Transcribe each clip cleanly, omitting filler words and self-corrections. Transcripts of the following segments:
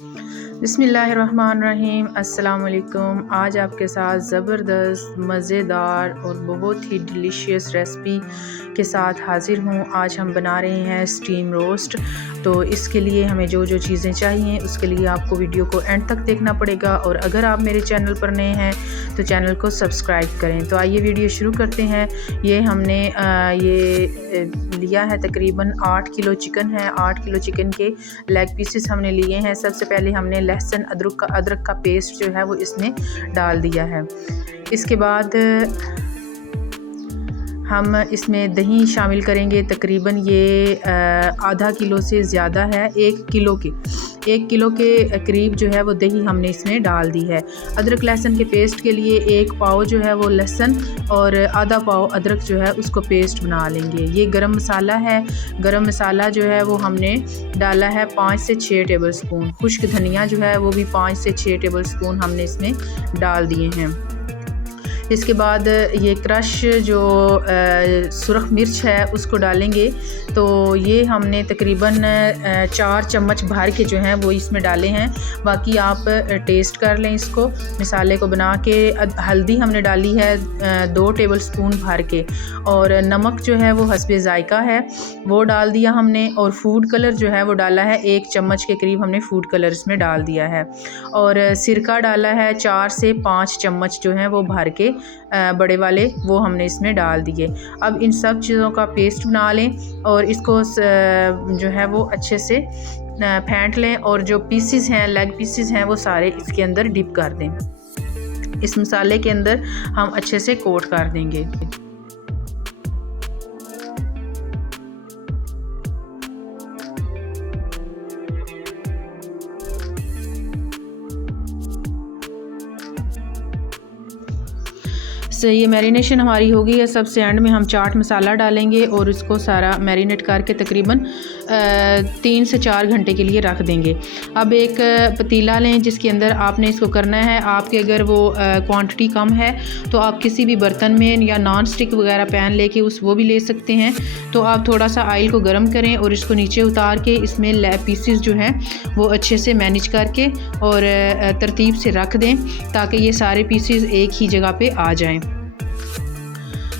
बिस्मिल्लाहिर्रहमानिर्रहीम। अस्सलाम वालेकुम। आज आपके साथ ज़बरदस्त मज़ेदार और बहुत ही डिलीशियस रेसिपी के साथ हाज़िर हूँ। आज हम बना रहे हैं स्टीम रोस्ट। तो इसके लिए हमें जो जो चीज़ें चाहिए उसके लिए आपको वीडियो को एंड तक देखना पड़ेगा, और अगर आप मेरे चैनल पर नए हैं तो चैनल को सब्सक्राइब करें। तो आइए वीडियो शुरू करते हैं। ये हमने लिया है तकरीबन 8 किलो चिकन है। 8 किलो चिकन के लेग पीसेस हमने लिए हैं। सबसे पहले हमने लहसुन अदरक का पेस्ट जो है वो इसमें डाल दिया है। इसके बाद हम इसमें दही शामिल करेंगे। तकरीबन ये आधा किलो से ज़्यादा है। 1 किलो के करीब जो है वो दही हमने इसमें डाल दी है। अदरक लहसुन के पेस्ट के लिए 1 पाव जो है वो लहसुन और आधा पाव अदरक जो है उसको पेस्ट बना लेंगे। ये गरम मसाला है। गरम मसाला जो है वो हमने डाला है 5 से 6 टेबल स्पून। खुश्क धनिया जो है वो भी 5 से 6 टेबल स्पून हमने इसमें डाल दिए हैं। इसके बाद ये क्रश जो सुरख मिर्च है उसको डालेंगे। तो ये हमने तकरीबन 4 चम्मच भर के जो हैं वो इसमें डाले हैं। बाकी आप टेस्ट कर लें इसको, मसाले को बना के। हल्दी हमने डाली है 2 टेबल स्पून भर के, और नमक जो है वो हस्बे ज़ायका है वो डाल दिया हमने। और फूड कलर जो है वो डाला है 1 चम्मच के करीब हमने फूड कलर इसमें डाल दिया है। और सिरका डाला है 4 से 5 चम्मच जो हैं वो भर के बड़े वाले, वो हमने इसमें डाल दिए। अब इन सब चीज़ों का पेस्ट बना लें और इसको जो है वो अच्छे से फेंट लें, और जो पीसेस हैं, लेग पीसेस हैं, वो सारे इसके अंदर डिप कर दें। इस मसाले के अंदर हम अच्छे से कोट कर देंगे। ये मैरिनेशन हमारी हो गई है। सबसे एंड में हम चाट मसाला डालेंगे और इसको सारा मैरिनेट करके तकरीबन 3 से 4 घंटे के लिए रख देंगे। अब एक पतीला लें जिसके अंदर आपने इसको करना है। आपके अगर वो क्वांटिटी कम है तो आप किसी भी बर्तन में या नॉन स्टिक वगैरह पैन लेके वो भी ले सकते हैं। तो आप थोड़ा सा ऑयल को गर्म करें और इसको नीचे उतार के इसमें पीसेस जो हैं वो अच्छे से मैनेज करके और तरतीब से रख दें, ताकि ये सारे पीसेस एक ही जगह पे आ जाएं।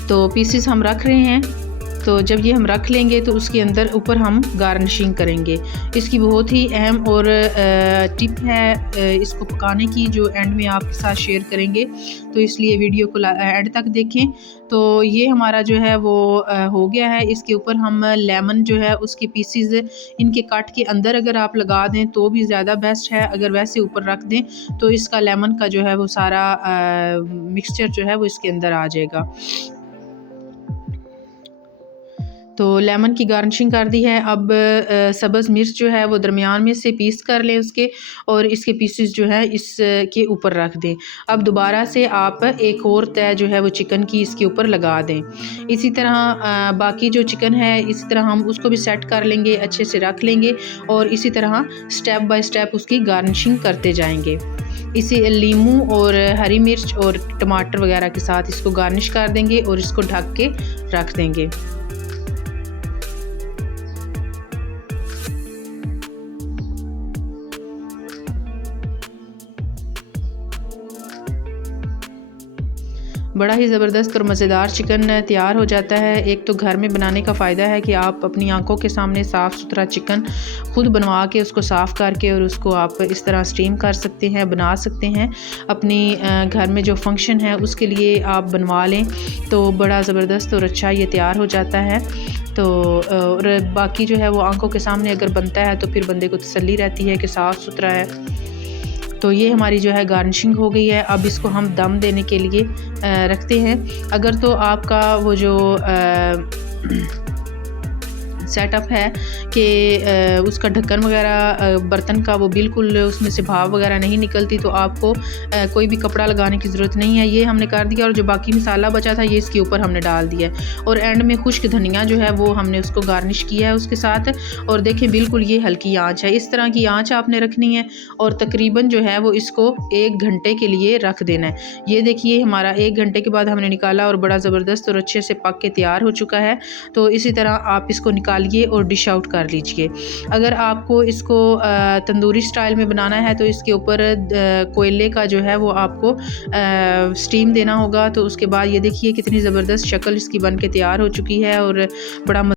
तो पीसेस हम रख रहे हैं। तो जब ये हम रख लेंगे तो उसके अंदर ऊपर हम गार्निशिंग करेंगे। इसकी बहुत ही अहम और टिप है इसको पकाने की, जो एंड में आपके साथ शेयर करेंगे। तो इसलिए वीडियो को एंड तक देखें। तो ये हमारा जो है वो हो गया है। इसके ऊपर हम लेमन जो है उसके पीसेस इनके कट के अंदर अगर आप लगा दें तो भी ज़्यादा बेस्ट है। अगर वैसे ऊपर रख दें तो इसका लेमन का जो है वो सारा मिक्सचर जो है वो इसके अंदर आ जाएगा। तो लेमन की गार्निशिंग कर दी है। अब सब्ज़ मिर्च जो है वो दरमियान में से पीस कर लें उसके, और इसके पीसेस जो है इसके ऊपर रख दें। अब दोबारा से आप एक और तय जो है वो चिकन की इसके ऊपर लगा दें। इसी तरह बाकी जो चिकन है इसी तरह हम उसको भी सेट कर लेंगे, अच्छे से रख लेंगे, और इसी तरह स्टेप बाय स्टेप उसकी गार्निशिंग करते जाएंगे। इसे लीमू और हरी मिर्च और टमाटर वगैरह के साथ इसको गार्निश कर देंगे और इसको ढक के रख देंगे। बड़ा ही ज़बरदस्त और मज़ेदार चिकन तैयार हो जाता है। एक तो घर में बनाने का फ़ायदा है कि आप अपनी आंखों के सामने साफ़ सुथरा चिकन खुद बनवा के उसको साफ़ करके और उसको आप इस तरह स्टीम कर सकते हैं, बना सकते हैं। अपनी घर में जो फंक्शन है उसके लिए आप बनवा लें तो बड़ा ज़बरदस्त और अच्छा ये तैयार हो जाता है। तो और बाकी जो है वो आंखों के सामने अगर बनता है तो फिर बंदे को तसल्ली रहती है कि साफ़ सुथरा है। तो ये हमारी जो है गार्निशिंग हो गई है। अब इसको हम दम देने के लिए रखते हैं। अगर तो आपका वो जो सेटअप है कि उसका ढक्कन वगैरह बर्तन का वो बिल्कुल उसमें से भाप वगैरह नहीं निकलती, तो आपको कोई भी कपड़ा लगाने की ज़रूरत नहीं है। ये हमने कर दिया, और जो बाकी मसाला बचा था ये इसके ऊपर हमने डाल दिया, और एंड में खुश्क धनिया जो है वो हमने उसको गार्निश किया है उसके साथ। और देखें बिल्कुल ये हल्की आंच है, इस तरह की आंच आपने रखनी है, और तकरीबन जो है वो इसको 1 घंटे के लिए रख देना है। ये देखिए हमारा 1 घंटे के बाद हमने निकाला और बड़ा ज़बरदस्त और अच्छे से पक के तैयार हो चुका है। तो इसी तरह आप इसको निकाल डालिए और डिश आउट कर लीजिए। अगर आपको इसको तंदूरी स्टाइल में बनाना है तो इसके ऊपर कोयले का जो है वो आपको स्टीम देना होगा। तो उसके बाद ये देखिए कितनी ज़बरदस्त शक्ल इसकी बन के तैयार हो चुकी है और बड़ा